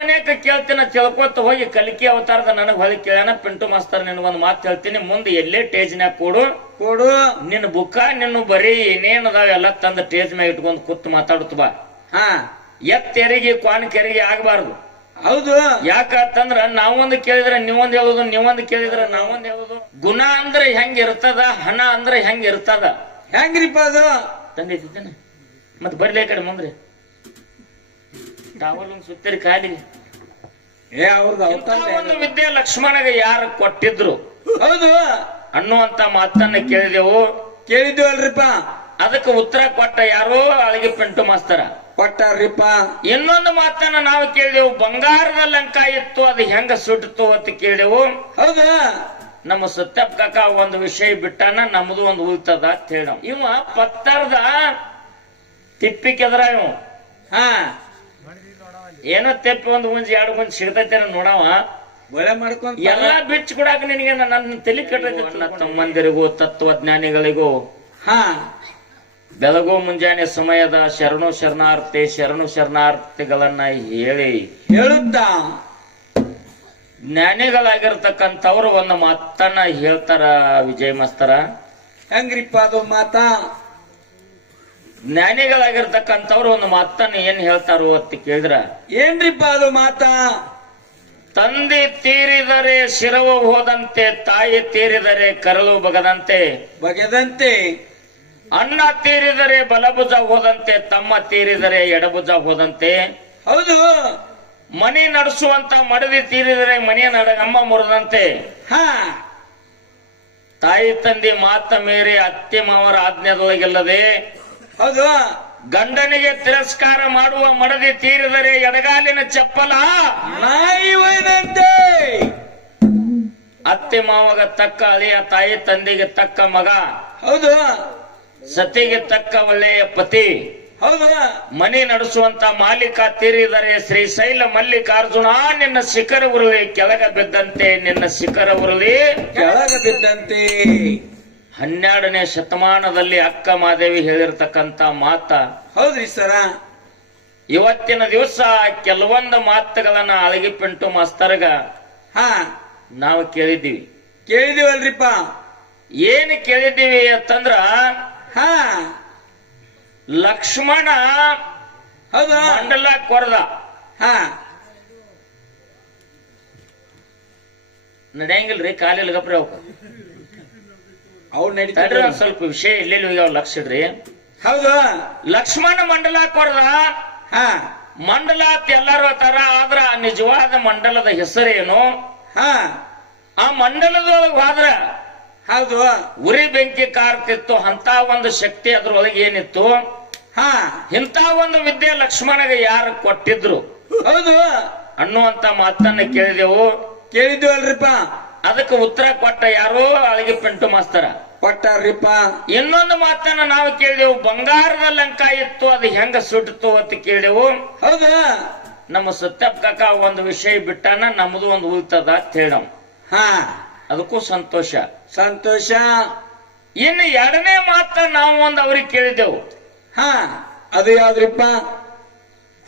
ಅನೇಕ ಕೇಳ್ತೀನಿ ತಿಳ್ಕೊತ ಹೋಗಿ ಕಲಿಕೆ ಅವತಾರದ ನನಗ್ ಹೊಳಿ ಕೇಳ್ಯಾನ ಪಿಂಟು ಮಾಸ್ತರ್ ನಿನಗೊಂದು ಮಾತು ಹೇಳ್ತೀನಿ. ಮುಂದೆ ಎಲ್ಲೇ ಟೇಜ್ನ್ಯಾಗ ಕೂಡು. ಕೊಡು. ನಿನ್ನ ಬುಕ್ಕ ನಿನ್ನ ಬರೀ ಏನೇನ್ ಅದಾವ ಎಲ್ಲ ತಂದ ಟೇಜ್ ಮ್ಯಾಗ ಇಟ್ಕೊಂಡ್ ಕೂತ್ ಮಾತಾಡುತ್ತ ಬಾ. ಹಾ. ಎತ್ತೆರಿಗೆ ಕ್ವಾನ್ ಕೆರಿಗೆ ಆಗಬಾರ್ದು. ಹೌದು. ಯಾಕಂತಂದ್ರ ನಾವೊಂದು ಕೇಳಿದ್ರೆ ನೀವೊಂದ್ ಹೇಳುದು ನೀವೊಂದು ಕೇಳಿದ್ರೆ ನಾವೊಂದ್ ಹೇಳುದು ಗುಣ ಅಂದ್ರೆ ಹೆಂಗ್ ಇರ್ತದ ಹಣ ಅಂದ್ರೆ ಹೆಂಗ್ ಇರ್ತದ? ಹೆಂಗ್ರಿಪ್ಪ ಅದು? ತಂದೆ ಮತ್ ಬರ್ಲಿ ಕಡೆ ಮುಂದ್ರಿ. ಸುತ್ತಿರಿ ಕಾಲಿಗೆ. ಏ ಅವ್ರದ್ದು ಒಂದು ವಿದ್ಯೆ ಲಕ್ಷ್ಮಣಗೆ ಯಾರು ಕೊಟ್ಟಿದ್ರು? ಹೌದು. ಅನ್ನುವಂತ ಮಾತನ್ನ ಕೇಳಿದೆವು. ಕೇಳಿದ್ವಲ್ರಿಪ್ಪ ಅದಕ್ಕೆ ಉತ್ತರ ಕೊಟ್ಟ ಯಾರೋ ಅಳಗಿ ಪೆಂಟು ಮಾಸ್ತರ. ಕೊಟ್ಟಾರ್ರಿಪ್ಪ. ಇನ್ನೊಂದು ಮಾತನ್ನ ನಾವು ಕೇಳಿದೆವು. ಬಂಗಾರದ ಲಂಕ ಇತ್ತು ಅದು ಹೆಂಗ ಸುಟ್ಟಿತು ಅಂತ ಕೇಳಿದೆವು. ಹೌದು. ನಮ್ಮ ಸತ್ಯಪ್ಪ ಕಾಕ ಒಂದು ವಿಷಯ ಬಿಟ್ಟಾನ ನಮ್ದು ಒಂದು ಉಳಿತದ ಅಂತ ಹೇಳ ಇವ ಪತ್ತರ್ದ ತಿಪ್ಪಿ ಕೆದ್ರ ಇವ ಹಾ. ಏನೋ ತೆಪ್ಪಿ ಒಂದು ಮುಂಜಿ ಎರಡು ಮುಂಜಿ ಸಿಗ್ತೈತೆ ನೋಡವ. ಒಳ್ಳೆ ಮಾಡ್ಕೊಂಡು ಎಲ್ಲಾ ಬಿಚ್ಚ ಕೊಡಾಕ ನಿನಗೆ ನನ್ನ ತಲೆ ಕೆಟ್ಟೈತಿ ನನ್ನ ತಮ್ಮಂದಿರಿಗೂ ತತ್ವಜ್ಞಾನಿಗಳಿಗೂ. ಹಾ. ಬೆಳಗು ಮುಂಜಾನೆ ಸಮಯದ ಶರಣು ಶರಣಾರ್ಥಿ ಶರಣು ಶರಣಾರ್ಥಿಗಳನ್ನ ಹೇಳಿ. ಹೇಳುತ್ತ? ಜ್ಞಾನಿಗಳಾಗಿರ್ತಕ್ಕಂಥವ್ರು ಒಂದು ಮಾತನ್ನ ಹೇಳ್ತಾರ ವಿಜಯ ಮಾಸ್ತರ ಹೆಂಗ್ರಿಪ್ಪ ಅದು ಮಾತಾ? ಜ್ಞಾನಿಗಳಾಗಿರ್ತಕ್ಕಂಥವ್ರು ಒಂದು ಮಾತನ್ನ ಏನ್ ಹೇಳ್ತಾರೋ ಅಂತ ಕೇಳಿದ್ರ? ಏನ್ರಿಪ್ಪ ಅದು ಮಾತಾ? ತಂದೆ ತೀರಿದರೆ ಶಿರವು ಹೋದಂತೆ ತಾಯಿ ತೀರಿದರೆ ಕರಳು ಬಗದಂತೆ. ಬಗೆದಂತೆ. ಅಣ್ಣ ತೀರಿದರೆ ಬಲಭುಜ ಹೋದಂತೆ ತಮ್ಮ ತೀರಿದರೆ ಎಡಭುಜ ಹೋದಂತೆ. ಹೌದು. ಮನಿ ನಡೆಸುವಂತ ಮಡದಿ ತೀರಿದರೆ ಮನೆಯ ನಡ ನಮ್ಮ ಮುರದಂತೆ. ಹಾ. ತಾಯಿ ತಂದೆ ಮಾತ ಮೇರೆ ಅತ್ತೆ ಮಾವರ ಆಜ್ಞೆದೊಳಗಿಲ್ಲದೆ ಹೌದು. ಗಂಡನಿಗೆ ತಿರಸ್ಕಾರ ಮಾಡುವ ಮಡದಿ ತೀರಿದರೆ ಎಡಗಾಲಿನ ಚಪ್ಪಲ ನಾಯಿ ಒಯ್ದಂತೆ. ಅತ್ತೆ ಮಾವಗ ತಕ್ಕ ಅಳಿಯ ತಾಯಿ ತಂದೆಗೆ ತಕ್ಕ ಮಗ. ಹೌದು. ಸತಿಗೆ ತಕ್ಕ ಒಳ್ಳೆಯ ಪತಿ. ಹೌದು. ಮನೆ ನಡೆಸುವಂತ ಮಾಲೀಕ ತೀರಿದರೆ ಶ್ರೀಶೈಲ ಮಲ್ಲಿಕಾರ್ಜುನ ನಿನ್ನ ಶಿಖರ ಉರುಳಿ ಕೆಳಗ ಬಿದ್ದಂತೆ ನಿನ್ನ ಶಿಖರ ಉರುಳಿ ಕೆಳಗ ಬಿದ್ದಂತೆ. ಹನ್ನೆರಡನೇ ಶತಮಾನದಲ್ಲಿ ಅಕ್ಕ ಮಾದೇವಿ ಹೇಳಿರ್ತಕ್ಕಂತ ಮಾತ ಹೌದ್ರಿ ಸರ. ಇವತ್ತಿನ ದಿವಸ ಕೆಲವೊಂದು ಮಾತುಗಳನ್ನ ಅಳಗಿಪಿಂಟು ಮಾಸ್ತರ್ಗ ಹಾ. ನಾವು ಕೇಳಿದ್ದೀವಿ. ಕೇಳಿದೀವಲ್ರಿಪ್ಪ. ಏನು ಕೇಳಿದ್ದೀವಿ ಅಂತಂದ್ರ ಹಾ. ಲಕ್ಷ್ಮಣ ಹೌದು. ಮಂಡಲ ಕೊರದ. ಹಾ. ನಡೆಯಂಗಿಲ್ರಿ ಕಾಲಿಲ್ ಗಪ್ರಿ ಅವಕ್ಕ ಅವ್ರು ನಡೀತಾರೆ ಒಂದ್ ಸ್ವಲ್ಪ ವಿಷಯ ಎಲ್ಲೆಲ್ಲಿ ಹೋಗ್ಯಾವ ಲಕ್ಷ ಇಡ್ರಿ? ಹೌದು. ಲಕ್ಷ್ಮಣ ಮಂಡಲ ಕೊಡ್ರ? ಹಾ. ಮಂಡಲ ಅಂತ ಎಲ್ಲರೂ ಆದ್ರ ಆ ನಿಜವಾದ ಮಂಡಲದ ಹೆಸರೇನು? ಹಾ. ಆ ಮಂಡಲದೊಳಗೆ ಹೋದ್ರ ಹೌದು. ಉರಿ ಬೆಂಕಿ ಕಾರ್ತಿತ್ತು ಅಂತ ಒಂದು ಶಕ್ತಿ ಅದ್ರೊಳಗೆ ಏನಿತ್ತು? ಹಾ. ಇಂಥ ಒಂದು ವಿದ್ಯೆ ಲಕ್ಷ್ಮಣಗೆ ಯಾರು ಕೊಟ್ಟಿದ್ರು? ಹೌದು. ಅನ್ನುವಂತ ಮಾತನ್ನ ಕೇಳಿದೆವು. ಕೇಳಿದ್ವಲ್ರಿಪ್ಪ ಅದಕ್ಕೆ ಉತ್ತರ ಕೊಟ್ಟ ಯಾರೋ ಅಳಗಿ ಪೆಂಟು ಮಾಸ್ತರ. ಕೊಟ್ಟಾರ್ರಿಪ್ಪ. ಇನ್ನೊಂದು ಮಾತನ್ನ ನಾವು ಕೇಳಿದೆವು ಬಂಗಾರದ ಲಂಕ ಇತ್ತು ಅದು ಹೆಂಗ ಸುಟ್ಟಿತು ಅಂತ ಕೇಳಿದೆವು. ಹೌದಾ? ನಮ್ಮ ಸತ್ಯಪ್ಪ ಕಾಕ ಒಂದು ವಿಷಯ ಬಿಟ್ಟಾನ ನಮ್ದು ಒಂದು ಉಳ್ತದ ಅಂತ ಹೇಳವ್ ಹಾ. ಅದಕ್ಕೂ ಸಂತೋಷ. ಸಂತೋಷ. ಇನ್ನು ಎರಡನೇ ಮಾತ ನಾವು ಒಂದು ಅವ್ರಿಗೆ ಕೇಳಿದೆವು. ಹಾ ಅದು ಯಾವ್ದ್ರಿಪ್ಪ?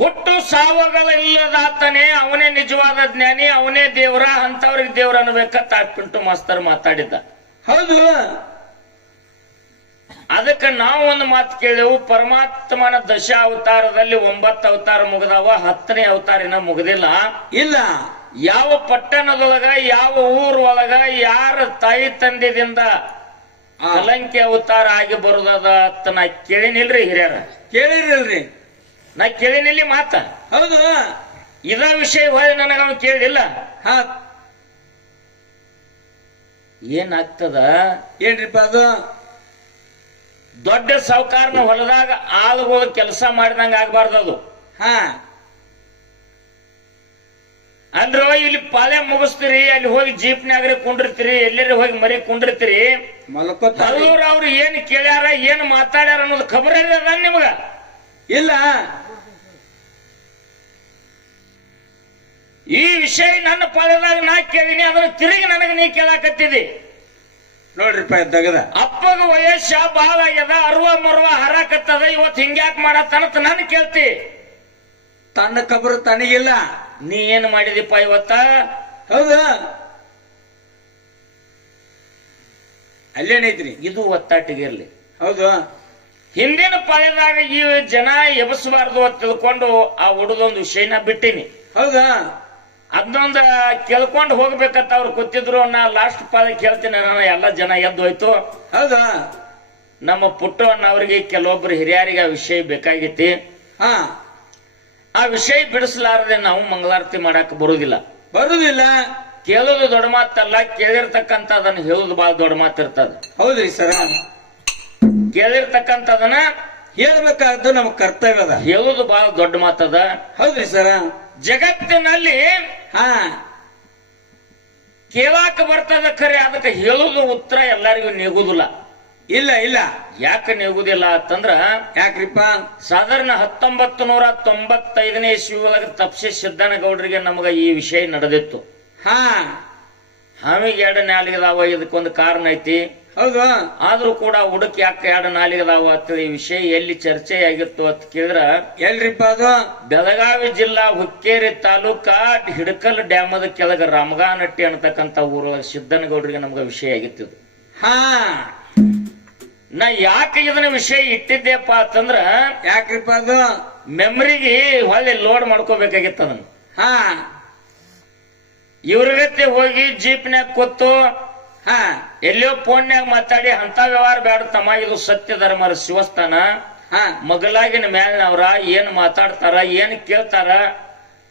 ಹುಟ್ಟು ಸಾವುಗಳಿಲ್ಲದಾತನೇ ಅವನೇ ನಿಜವಾದ ಜ್ಞಾನಿ ಅವನೇ ದೇವರ ಅಂತವ್ರಿಗೆ ದೇವ್ರ ಅನ್ಬೇಕಂತ ಪಿಂಟು ಮಾಸ್ತರ್ ಮಾತಾಡಿದ್ದ. ಹೌದು. ಅದಕ್ಕೆ ನಾವು ಒಂದು ಮಾತು ಕೇಳಿದೆವು ಪರಮಾತ್ಮನ ದಶ ಅವತಾರದಲ್ಲಿ ಒಂಬತ್ತು ಅವತಾರ ಮುಗಿದಾವ ಹತ್ತನೇ ಅವತಾರ ಇನ್ನ ಮುಗಿದಿಲ್ಲ. ಇಲ್ಲ. ಯಾವ ಪಟ್ಟಣದೊಳಗ ಯಾವ ಊರ್ ಒಳಗ ಯಾರ ತಾಯಿ ತಂದೆದಿಂದ ಅಲಂಕೆ ಕಲಂಕಿ ಅವತಾರ ಆಗಿ ಬರುದದ ಅಂತ ನಾ ಕೇಳಿನಿಲ್ರಿ ಹಿರಿಯರ. ಕೇಳಿರಲ್ರಿ. ನಾ ಕೇಳಿನಲ್ಲಿ ಮಾತ. ಹೌದು. ಇದ ವಿಷಯ ಹೊಳೆ ನನಗ ಅವನು ಕೇಳಿಲ್ಲ. ಹಾ. ಏನಾಗ್ತದ? ಏನ್ರಿಪ್ಪ ಅದು? ದೊಡ್ಡ ಸಾವುಕಾರನ ಹೊಲದಾಗ ಆಳುಗಳು ಕೆಲಸ ಮಾಡಿದಂಗ ಆಗ್ಬಾರ್ದು ಅದು. ಹಾ. ಅಂದ್ರ ಇಲ್ಲಿ ಪಾಳೆ ಮುಗಿಸ್ತೀರಿ ಅಲ್ಲಿ ಹೋಗಿ ಜೀಪ್ನಾಗ್ರೆ ಕುಂಡಿರ್ತೀರಿ ಎಲ್ಲರೂ ಹೋಗಿ ಮರಿ ಕುಂಡಿರ್ತೀರಿ. ಅವ್ರು ಏನ್ ಕೇಳ್ಯಾರ ಏನ್ ಮಾತಾಡ್ಯಾರ ಅನ್ನೋದು ಖಬರ್ ನಿಮ್ಗ. ಇಲ್ಲ. ಈ ವಿಷಯ ನನ್ನ ಪಾಳ್ಯದಾಗ ನಾ ಕೇಳಿನಿ ಅದನ್ನ ತಿರುಗಿ ನನಗೆ ನೀ ಕೇಳಾಕತ್ತಿದಿ. ನೋಡ್ರಿಪ್ಪ ತೆಗದ. ಅಪ್ಪಗ ವಯಸ್ಸ ಬಾಳ ಆಗ್ಯದ ಅರ್ವ ಮರ್ವ ಹರಾಕತ್ತದ ಇವತ್ ಹಿಂಗ್ಯಾಕ್ ಅಂತ ನನ್ ಕೇಳ್ತಿ. ತನ್ನ ಕಬರು ತನಗಿಲ್ಲ. ನೀ ಏನ್ ಮಾಡಿದಿಪ್ಪ ಇವತ್ತ? ಹೌದಾ? ಅಲ್ಲೇನೈತ್ರಿ ಇದು ಒತ್ತಾಟಿಗಿರ್ಲಿ ಹೌದು. ಹಿಂದಿನ ಪಾಳ್ಯದಾಗ ಈ ಜನ ಎಬಸಬಾರ್ದು ಅಂತ ತಿಳ್ಕೊಂಡು ಆ ಹುಡುದೊಂದು ವಿಷಯನ ಬಿಟ್ಟಿನಿ. ಹೌದಾ? ಅದನ್ನೊಂದ ಕೇಳ್ಕೊಂಡು ಹೋಗ್ಬೇಕಂತ ಅವ್ರು ಕೂತಿದ್ರು ನಾ ಲಾಸ್ಟ್ ಪಾದ ಕೇಳ್ತೀನಿ ನಾನು ಎಲ್ಲ ಜನ ಎದ್ದು ಹೋಯ್ತು. ಹೌದಾ? ನಮ್ಮ ಪುಟ್ಟು ಅಣ್ಣ ಅವರಿಗೆ ಕೆಲವೊಬ್ರು ಹಿರಿಯರಿಗೆ ಆ ವಿಷಯ ಬೇಕಾಗೈತಿ ಹಾ. ಆ ವಿಷಯ ಬಿಡಿಸಲಾರದೆ ನಾವು ಮಂಗಳಾರತಿ ಮಾಡಕ್ ಬರುದಿಲ್ಲ. ಬರುದಿಲ್ಲ. ಕೇಳೋದು ದೊಡ್ಡ ಮಾತಲ್ಲ ಕೇಳಿರ್ತಕ್ಕಂತ ಅದನ್ನ ಹೇಳೋದು ಬಹಳ ದೊಡ್ಡ ಮಾತಿರ್ತದ. ಹೌದ್ರಿ ಸರ. ಕೇಳಿರ್ತಕ್ಕಂಥದನ್ನ ಹೇಳ್ಬೇಕಾದ್ದು ನಮ್ಮ ಕರ್ತವ್ಯ ಅದ ಹೇಳೋದು ಬಹಳ ದೊಡ್ಡ ಮಾತದ. ಹೌದ್ರಿ ಸರ. ಜಗತ್ತಿನಲ್ಲಿ ಹಾ. ಕೇಳಾಕ ಬರ್ತದ ಖರೆ ಅದಕ್ಕೆ ಹೇಳುದು ಉತ್ತರ ಎಲ್ಲರಿಗೂ ನೆಗುದಿಲ್ಲ. ಇಲ್ಲ ಇಲ್ಲ. ಯಾಕೆ ನೆಗುದಿಲ್ಲ ಅಂತಂದ್ರ ಯಾಕ್ರಿಪ್ಪ? ಸಾಧಾರಣ ಹತ್ತೊಂಬತ್ತು ನೂರ ತೊಂಬತ್ತೈದನೇ ಇಸ್ವಿ ಒಳಗೆ ತಪ್ಸಿ ಸಿದ್ದನಗೌಡರಿಗೆ ನಮಗ ಈ ವಿಷಯ ನಡೆದಿತ್ತು. ಹಾ. ಹಾವಿಗೆ ಎರಡು ನಾಲಿಗೆದಾವ ಇದಕ್ಕೊಂದು ಕಾರಣ ಐತಿ. ಹೌದು? ಆದ್ರೂ ಕೂಡ ಹುಡುಕ್ ಯಾಕೆ ಎರಡು ನಾಲಿಗದಾವ ಅಂತೇಳಿ ಈ ವಿಷಯ ಎಲ್ಲಿ ಚರ್ಚೆ ಆಗಿತ್ತು ಅಂತ ಕೇಳಿದ್ರ ಎಲ್ರಿಪ್ಪ ಅದು ಬೆಳಗಾವಿ ಜಿಲ್ಲಾ ಹುಕ್ಕೇರಿ ತಾಲೂಕಾ ಹಿಡಕಲ್ ಡ್ಯಾಮದ ಕೆಳಗ ರಾಮಗಾನಟ್ಟಿ ಅನ್ನತಕ್ಕಂತ ಊರು ಸಿದ್ದನಗೌಡರಿಗೆ ನಮ್ಗೆ ವಿಷಯ ಆಗಿತ್ತು. ಹಾ. ನಾ ಯಾಕೆ ಇದನ್ನ ವಿಷಯ ಇಟ್ಟಿದ್ದೆಪ್ಪ ಅಂತಂದ್ರ ಯಾಕ್ರಿಪ್ಪ ಅದು ಮೆಮ್ರಿಗೆ ಹೊಳ್ಳಿ ಲೋಡ್ ಮಾಡ್ಕೋಬೇಕಾಗಿತ್ತು ಅದನ್ನ. ಹಾ. ಇವ್ರಿಗತ್ತೆ ಹೋಗಿ ಜೀಪ್ನ್ಯಾಗ ಕೂತು ಹಾ ಎಲ್ಲೋ ಫೋನ್ಯಾಗ ಮಾತಾಡಿ ಅಂತ ವ್ಯವಹಾರ ಬೇಡ ತಮ್ಮ. ಇದು ಸತ್ಯ ಧರ್ಮರ ಶಿವಸ್ಥಾನ. ಹಾ. ಮಗಲಾಗಿನ ಮೇಲಿನವ್ರ ಏನ್ ಮಾತಾಡ್ತಾರ ಏನ್ ಕೇಳ್ತಾರ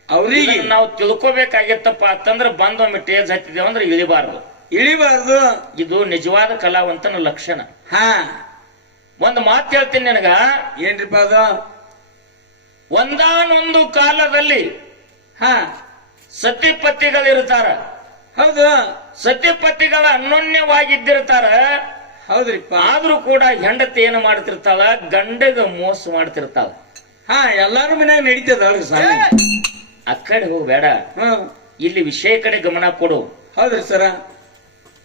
ಅವ್ರಿಗೆ ನಾವು ತಿಳ್ಕೊಬೇಕಾಗಿತ್ತಪ್ಪ. ಅಂತಂದ್ರ ಬಂದೊಮ್ಮೆ ಟೇಜ್ ಹತ್ತಿದೇವ ಅಂದ್ರೆ ಇಳಿಬಾರ್ದು. ಇಳಿಬಾರ್ದು. ಇದು ನಿಜವಾದ ಕಲಾವಂತನ ಲಕ್ಷಣ. ಹಾ. ಒಂದು ಮಾತು ಹೇಳ್ತೀನಿ ನಿನಗ. ಏನ್ರಿಪ್ಪ ಅದು? ಒಂದಾನೊಂದು ಕಾಲದಲ್ಲಿ ಹಾ. ಸತಿಪತಿಗಳಿರ್ತಾರ. ಹೌದು. ಸತ್ಯಪತಿಗಳ ಅನ್ಯೋನ್ಯವಾಗಿದ್ದಿರ್ತಾರ ಹೌದ್ರಿಪ್ಪ. ಆದ್ರೂ ಕೂಡ ಹೆಂಡತಿ ಏನು ಮಾಡ್ತಿರ್ತಾಳ? ಗಂಡಗ ಮೋಸ ಮಾಡ್ತಿರ್ತಾಳ. ಹಾ ಎಲ್ಲಾರು ಮನ್ಯಾಗ ನಡೀತದ ಅಲ್ರಿ ಸರ್ ಆ ಕಡೆ ಹೋಗ್ಬೇಡ ಇಲ್ಲಿ ವಿಷಯ ಕಡೆ ಗಮನ ಕೊಡು. ಹೌದ್ರಿ ಸರ.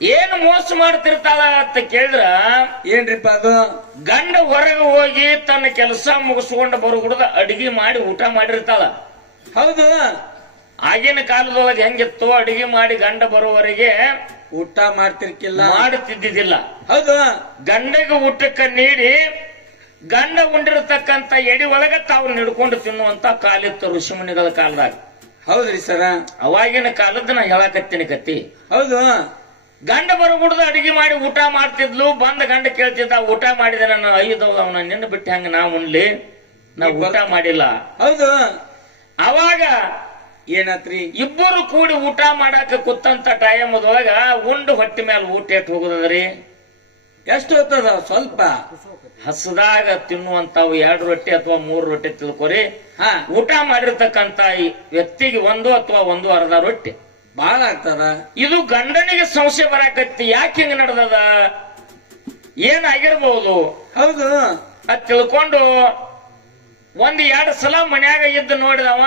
ಏನು ಮೋಸ ಮಾಡ್ತಿರ್ತಾಳ ಅಂತ ಕೇಳಿದ್ರ? ಏನ್ರಿಪ್ಪ ಅದು? ಗಂಡ ಹೊರಗೆ ಹೋಗಿ ತನ್ನ ಕೆಲಸ ಮುಗಿಸ್ಕೊಂಡು ಬರುಗುಡ್ದ ಅಡಿಗೆ ಮಾಡಿ ಊಟ ಮಾಡಿರ್ತಾಳ. ಹೌದು. ಆಗಿನ ಕಾಲದೊಳಗೆ ಹೆಂಗಿತ್ತು ಅಡಿಗೆ ಮಾಡಿ ಗಂಡ ಬರುವವರೆಗೆ ಊಟ ಮಾಡ್ತಿರ್ಕಿಲ್ಲ. ಮಾಡುತ್ತಿದ್ದಿದ್ದಿಲ್ಲ ಹೌದು. ಗಂಡಗೆ ಊಟಕ್ಕ ನೀಡಿ ಗಂಡ ಉಂಡಿರತಕ್ಕಂತ ಎಡಿ ಒಳಗ ತಾವು ನಿಡ್ಕೊಂಡು ತಿನ್ನುವಂತ ಕಾಲಿತ್ತು ಋಷಿಮುನಿಗಳ ಕಾಲದಾಗ. ಹೌದ್ರಿ ಸರ. ಅವಾಗಿನ ಕಾಲದ ನಾ ಹೇಳಕತ್ತೀನಿ ಕತ್ತಿ. ಹೌದು. ಗಂಡ ಬರಗುಡ್ದು ಅಡಿಗೆ ಮಾಡಿ ಊಟ ಮಾಡ್ತಿದ್ಲು ಬಂದ ಗಂಡ ಕೇಳ್ತಿದ್ದ ಊಟ ಮಾಡಿದೆ ನನ್ನ ಐದು ಅವನ ನಿನ್ನ ಬಿಟ್ಟು ಹಂಗ ನಾವು ಉಣ್ಲಿ? ನಾವು ಊಟ ಮಾಡಿಲ್ಲ. ಹೌದು. ಅವಾಗ ಏನಾತ್ರಿ? ಇಬ್ಬರು ಕೂಡಿ ಊಟ ಮಾಡಾಕ ಕೂತಂತ ಟೈಮದೊಳಗ ಉಂಡು ಹೊಟ್ಟೆ ಮೇಲೆ ಊಟ ಎಟ್ ಹೋಗುದದ್ರಿ? ಎಷ್ಟು ಹೊತ್ತದ? ಸ್ವಲ್ಪ. ಹಸದಾಗ ತಿನ್ನುವಂತಾವು ಎರಡು ರೊಟ್ಟಿ ಅಥವಾ ಮೂರು ರೊಟ್ಟಿ ತಿಳ್ಕೊರಿ. ಹಾ. ಊಟ ಮಾಡಿರ್ತಕ್ಕಂತ ಈ ವ್ಯಕ್ತಿಗೆ ಒಂದು ಅಥವಾ ಒಂದು ಅರ್ಧ ರೊಟ್ಟಿ. ಬಾಳ ಆಗ್ತದ. ಇದು ಗಂಡನಿಗೆ ಸಂಶಯ ಬರಾಕತ್ತಿ. ಯಾಕೆ ಹಿಂಗ ನಡೆದದ? ಏನಾಗಿರ್ಬಹುದು ಹೌದು. ಅದ್ ತಿಳ್ಕೊಂಡು ಒಂದ್ ಎರಡು ಸಲ ಮನ್ಯಾಗ ಇದ್ದು ನೋಡಿದವ.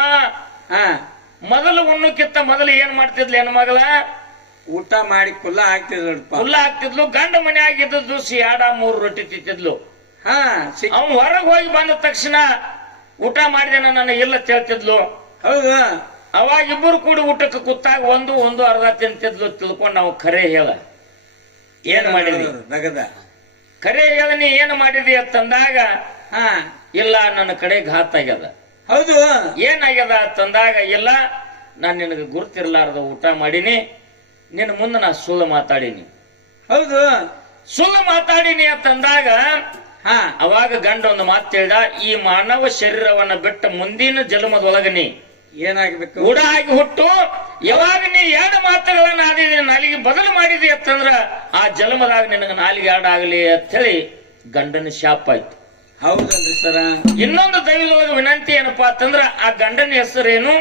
ಹಾ. ಮೊದಲು ಉಣ್ಣಕ್ಕಿಂತ ಮೊದಲು ಏನ್ ಮಾಡ್ತಿದ್ಲು ಮಗಳ? ಊಟ ಮಾಡಿ ಕುಲ್ಲ ಹಾಕ್ತಿದ್ರು ಕುಲ್ಲ ಹಾಕ್ತಿದ್ಲು ಗಂಡ ಮನೆ ಆಗಿದ್ದು ಎರಡ ಮೂರು ರೊಟ್ಟಿ ತಿಂತಿದ್ಲು. ಹಾ ಅವ್ನ್ ಹೊರಗೆ ಹೋಗಿ ಬಂದ ತಕ್ಷಣ ಊಟ ಮಾಡಿದೆ ನನ್ನ ಇಲ್ಲ ತಿಳ್ತಿದ್ಲು. ಹೌದು. ಅವಾಗ ಇಬ್ಬರು ಕೂಡಿ ಊಟಕ್ಕೆ ಕೂತಾಗ ಒಂದು ಒಂದು ಅರ್ಧ ತಿಂತಿದ್ಲು. ತಿಳ್ಕೊಂಡು ನಾವು ಖರೆ ಹೇಳ. ಏನ್ ಮಾಡಿದ್ವಿ ನಗದ. ಖರೆ ಹೇಳ ನೀ ಏನ್ ಮಾಡಿದಿ ಅಂತಂದಾಗ ಹಾ. ಇಲ್ಲ ನನ್ನ ಕಡೆ ಘಾತ ಆಗ್ಯದ. ಹೌದು. ಏನಾಗ್ಯದ ತಂದಾಗ ಇಲ್ಲ ನಾನು ನಿನಗೆ ಗುರುತಿರ್ಲಾರ್ದ ಊಟ ಮಾಡೀನಿ ನಿನ್ನ ಮುಂದೆ ನಾ ಸುಳ್ಳು ಮಾತಾಡೀನಿ. ಹೌದು. ಸುಳ್ಳು ಮಾತಾಡೀನಿ ಅಂತಂದಾಗ ಹಾ. ಅವಾಗ ಗಂಡ ಒಂದು ಮಾತು ಹೇಳ್ದ ಈ ಮಾನವ ಶರೀರವನ್ನ ಬಿಟ್ಟ ಮುಂದಿನ ಜನ್ಮದೊಳಗ ನೀ ಏನಾಗಬೇಕು? ಊಡ ಆಗಿ ಹುಟ್ಟು ಯಾವಾಗ ನೀ ಎರಡು ಮಾತುಗಳನ್ನ ಆದಿದಿ ನಾಲಿಗೆ ಬದಲು ಮಾಡಿದಿ ಅಂತಂದ್ರ ಆ ಜನ್ಮದಾಗ ನಿನಗೆ ನಾಲಿಗೆ ಎರಡಾಗಲಿ ಆಗಲಿ ಅಂತ ಹೇಳಿ ಗಂಡನ ಶಾಪ ಆಯ್ತು. ಹೌದಲ್ರಿ ಸರ. ಇನ್ನೊಂದು ದೈವದೊಳಗೆ ವಿನಂತಿ ಏನಪ್ಪಾ ಅಂತಂದ್ರ ಆ ಗಂಡನ ಹೆಸರೇನು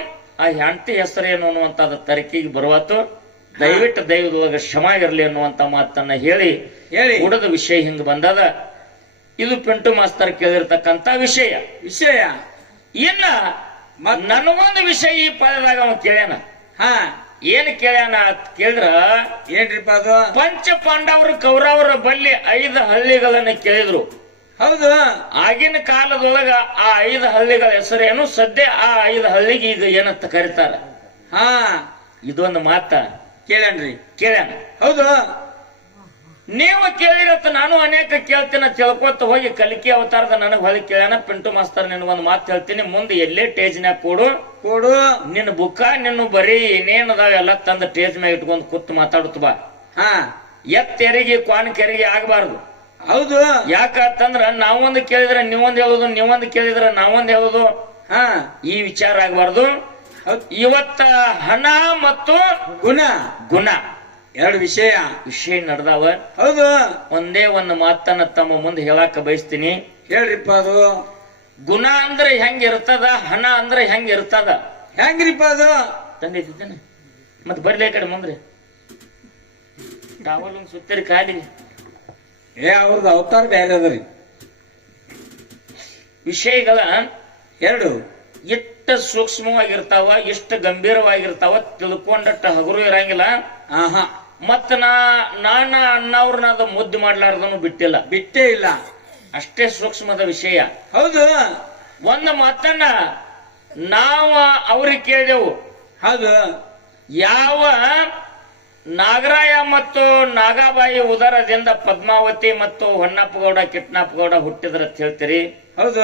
ಆ ಹೆಂಡತಿ ಹೆಸರೇನು ಅನ್ನುವಂತದ ತರಕಿಗೆ ಬರುವತ್ತು. ದಯವಿಟ್ಟು ದೈವದೊಳಗೆ ಶ್ರಮ ಇರಲಿ ಅನ್ನುವಂತ ಮಾತನ್ನ ಹೇಳಿ ಹೇಳಿ. ಉಡದ ವಿಷಯ ಹಿಂಗ್ ಬಂದದ. ಇದು ಪಿಂಟು ಮಾಸ್ತರ್ ಕೇಳಿರ್ತಕ್ಕಂತ ವಿಷಯ. ವಿಷಯ. ಇನ್ನ ನನಗೊಂದು ವಿಷಯ ಈ ಪದದಾಗ ಅವ ಕೇಳ್ಯಾನ. ಹಾ. ಏನ್ ಕೇಳ್ಯಾನ ಅಂತ ಕೇಳಿದ್ರ? ಏನ್ರಿಪ್ಪ ಅದು? ಪಂಚ ಪಾಂಡವರು ಕೌರವರ ಬಲ್ಲಿ ಐದು ಹಳ್ಳಿಗಳನ್ನ ಕೇಳಿದ್ರು. ಹೌದು. ಆಗಿನ ಕಾಲದೊಳಗ ಆ ಐದು ಹಳ್ಳಿಗಳ ಹೆಸರೇನು? ಸದ್ಯ ಆ ಐದು ಹಳ್ಳಿಗೆ ಈಗ ಏನಂತ ಕರೀತಾರ? ಹಾ. ಇದೊಂದು ಮಾತ. ಕೇಳಣ್ರಿ ಕೇಳ್ಯಾನ? ಹೌದು. ನೀವು ಕೇಳಿರತ್ತ ನಾನು ಅನೇಕ ಕೇಳ್ತೀನಿ ತಿಳ್ಕೊತ ಹೋಗಿ ಕಲಿಕೆ ಅವತಾರದ ನನಗೆ ಹೊಳಿ ಕೇಳ್ಯಾನ. ಪಿಂಟು ಮಾಸ್ತರ್ ನಿನ್ಗೊಂದು ಮಾತು ಹೇಳ್ತೀನಿ. ಮುಂದೆ ಎಲ್ಲೇ ಟೇಜ್ನ್ಯಾಗ ಕೊಡು. ಕೊಡು. ನಿನ್ನ ಬುಕ್ಕ ನಿನ್ನ ಬರೀ ಏನೇನ್ ಅದಾವ ಎಲ್ಲ ತಂದ ಟೇಜ್ ಮ್ಯಾಗ ಇಟ್ಕೊಂಡು ಕೂತ್ ಮಾತಾಡುತ್ತ ಬಾ. ಹಾ. ಎತ್ತೆರಿಗೆ ಕ್ವಾನ್ ಕೆರಿಗೆ ಆಗಬಾರ್ದು. ಹೌದು. ಯಾಕಂತಂದ್ರ ನಾವೊಂದು ಕೇಳಿದ್ರೆ ನೀವೊಂದ್ ಹೇಳೋದು ನೀವೊಂದು ಕೇಳಿದ್ರೆ ನಾವೊಂದು ಹೇಳೋದು. ಹಾ. ಈ ವಿಚಾರ ಆಗಬಾರ್ದು. ಇವತ್ತ ಹಣ ಮತ್ತು ಗುಣ. ಗುಣ. ಎರಡು ವಿಷಯ. ವಿಷಯ ನಡೆದಾವ. ಹೌದು. ಒಂದೇ ಒಂದು ಮಾತನ್ನ ತಮ್ಮ ಮುಂದೆ ಹೇಳಾಕ ಬಯಸ್ತೀನಿ. ಹೇಳ್ರಿಪ್ಪ ಅದು. ಗುಣ ಅಂದ್ರೆ ಹೆಂಗ್ ಇರ್ತದ ಹಣ ಅಂದ್ರೆ ಹೆಂಗ್ ಇರ್ತದ ಹೆಂಗ್ರಿಪ್ಪ ಅದು? ತಂದಿದ್ದೇನೆ ಮತ್ತೆ ಬರ್ಲಿ ಕಡೆ ಮುಂದ್ರಿ. ಟಾವಲ್ ಸುತ್ತರಿ ಕಾಲಿಗೆ. ಏ ಅವ್ರದ್ದು ಅವತಾರ ಬೇರೆ ಅದರಿ ವಿಷಯಗಳ ಎರಡು ಎಷ್ಟು ಸೂಕ್ಷ್ಮವಾಗಿರ್ತಾವ ಎಷ್ಟು ಗಂಭೀರವಾಗಿರ್ತಾವ ತಿಳ್ಕೊಂಡಟ್ಟ ಹಗುರು ಇರಂಗಿಲ್ಲ. ಆಹಾ. ಮತ್ತ ನಾ ನಾನ ಅಣ್ಣವ್ರನ್ನ ಅದು ಮುದ್ದು ಮಾಡ್ಲಾರ್ದನು ಬಿಟ್ಟಿಲ್ಲ. ಬಿಟ್ಟೇ ಇಲ್ಲ. ಅಷ್ಟೇ ಸೂಕ್ಷ್ಮದ ವಿಷಯ. ಹೌದು. ಒಂದು ಮಾತನ್ನ ನಾವ ಅವ್ರಿಗೆ ಕೇಳಿದೆವು. ಹೌದು. ಯಾವ ನಾಗರಾಯ ಮತ್ತು ನಾಗಾಬಾಯಿ ಉದರದಿಂದ ಪದ್ಮಾವತಿ ಮತ್ತು ಹೊನ್ನಪ್ಪಗೌಡ ಕಿಟ್ನಪ್ಪಗೌಡ ಹುಟ್ಟಿದ್ರ ಅಂತ ಹೇಳ್ತೀರಿ. ಹೌದು.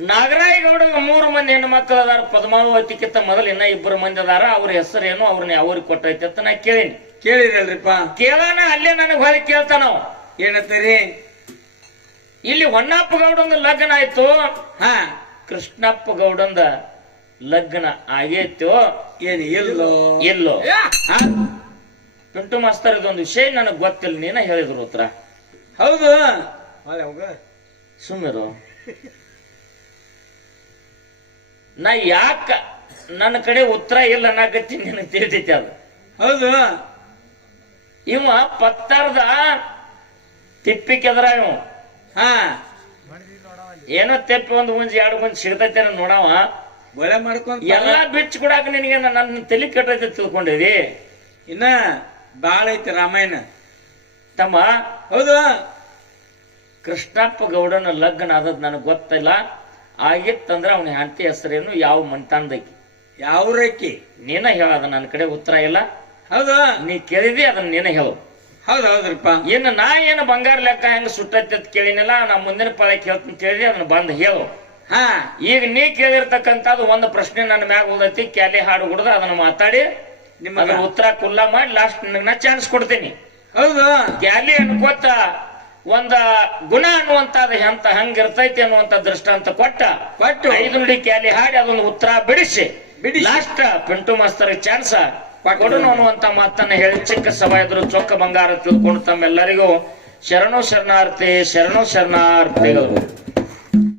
ನಾಗರಾಯ ಗೌಡ ಮೂರು ಮಂದಿ ಹೆಣ್ಣು ಮಕ್ಕಳು ಅದಾರ. ಕಿತ್ತ ಮೊದಲು ಇನ್ನ ಇಬ್ಬರು ಮಂದಿ ಅದಾರ. ಅವ್ರ ಹೆಸರೇನು ಅವ್ರನ್ನ ಅವ್ರಿಗೆ ಕೊಟ್ಟೈತೆ ಅಂತ ನಾ ಕೇಳೀನಿ. ಕೇಳಿರಲ್ರಿಪ್ಪ. ಕೇಳೋಣ ಅಲ್ಲೇ ನನಗೆ ಹೊಳಿ ನಾವು. ಏನತ್ತರಿ ಇಲ್ಲಿ ಹೊನ್ನಪ್ಪಗೌಡ ಲಗ್ನ ಆಯ್ತು. ಹಾ. ಕೃಷ್ಣಪ್ಪ ಗೌಡಂದ ಲಗ್ನ ಆಗೇತೋ ಏನು ಎಲ್ಲೋ ಎಲ್ಲೋ ಹಾ? ಪಿಂಟು ಮಾಸ್ತರ್ ಇದೊಂದು ವಿಷಯ ನನಗೆ ಗೊತ್ತಿಲ್ಲ ನೀನ ಹೇಳಿದ್ರು ಉತ್ತರ. ಹೌದು. ಸುಮ್ಮಿರು ನಾ ಯಾಕ ನನ್ನ ಕಡೆ ಉತ್ತರ ಇಲ್ಲ ಅನ್ನಕತ್ತಿ ನಿನಗೆ ತಿಳಿತೈತಿ ಅದು. ಹೌದು. ಇವ ಪತ್ತಾರದ ತಿಪ್ಪಿ ಕೆದ್ರ ಇವ. ಹಾ. ಏನೋ ತೆಪ್ಪ ಒಂದು ಮುಂಜಿ ಎರಡು ಮುಂಜಿ ಸಿಗ್ತೈತೆ ನೋಡವ. ಬಳೆ ಮಾಡ್ಕೊಂತ ಎಲ್ಲಾ ಬಿಚ್ಚ ಕೊಡಾಕ ನಿನಗೆ ನನ್ನ ತಲೆ ಕೆಟ್ಟೈತೆ ತಿಳ್ಕೊಂಡಿದಿ? ಇನ್ನ ಬಾಳ ಐತಿ ರಾಮಾಯಣ. ತಮ್ಮ ಹೌದು. ಕೃಷ್ಣಪ್ಪ ಗೌಡನ ಲಗ್ನ ಆದದ್ ನನಗೆ ಗೊತ್ತಿಲ್ಲ. ಆಗಿತ್ತಂದ್ರೆ ಅವನ ಹೆಂಡತಿ ಹೆಸರೇನು ಯಾವ ಮಂತಾನ್ದೈತಿ ಯಾವ ರೇಖಿ ನೀನ ಹೇಳದ ನನ್ನ ಕಡೆ ಉತ್ತರ ಇಲ್ಲ. ಹೌದು. ನೀ ಕೇಳಿದಿ ಅದನ್ನ ನೀನ ಹೇಳು. ಹೌದು ಹೌದ್ರಪ್ಪ. ಇನ್ನು ನಾ ಏನು ಬಂಗಾರ ಲೆಕ್ಕ ಹೆಂಗ ಸುಟ್ಟೈತಿ ಅಂತ ಕೇಳಿನಿಲ್ಲ ನಾ ಮುಂದಿನ ಪಾಳೆ ಕೇಳ್ತೀನಿ ಕೇಳಿದಿ ಅದನ್ನ ಬಂದ್ ಹೇಳು. ಹಾ ಈಗ ನೀ ಕೇಳಿರ್ತಕ್ಕಂಥದ್ದು ಒಂದು ಪ್ರಶ್ನೆ ನನ್ನ ಮ್ಯಾಗ ಉಳ್ದೈತಿ ಕ್ಯಾಲಿ ಹಾಡು ಹುಡ್ದು ಅದನ್ನ ಮಾತಾಡಿ ನಿಮ್ಮ ಉತ್ತರ ಕುಲ್ಲ ಮಾಡಿ ಲಾಸ್ಟ್ ನಾ ಚಾನ್ಸ್ ಕೊಡ್ತೀನಿ. ಹೌದು. ಕ್ಯಾಲಿ ಅನ್ಕೋತ ಒಂದ ಗುಣ ಅನ್ನುವಂತದ ಎಂತ ಹಂಗ ಇರ್ತೈತಿ ಅನ್ನುವಂತ ದೃಷ್ಟಾಂತ ಕೊಟ್ಟ. ಕೊಟ್ಟು. ಐದು ನುಡಿ ಕ್ಯಾಲಿ ಹಾಡಿ ಅದೊಂದು ಉತ್ತರ ಬಿಡಿಸಿ. ಬಿಡಿ ಲಾಸ್ಟ್ ಪಿಂಟು ಮಾಸ್ತರ್ ಚಾನ್ಸ್ ಕೊಡೋಣ ಅನ್ನುವಂತ ಮಾತನ್ನ ಹೇಳಿ ಚಿಕ್ಕ ಸಭಾ ಎದುರು ಚೊಕ್ಕ ಬಂಗಾರ ತಿಳ್ಕೊಂಡು ತಮ್ಮೆಲ್ಲರಿಗೂ ಶರಣು ಶರಣಾರ್ಥಿ ಶರಣು ಶರಣಾರ್ಥಿಗಳು.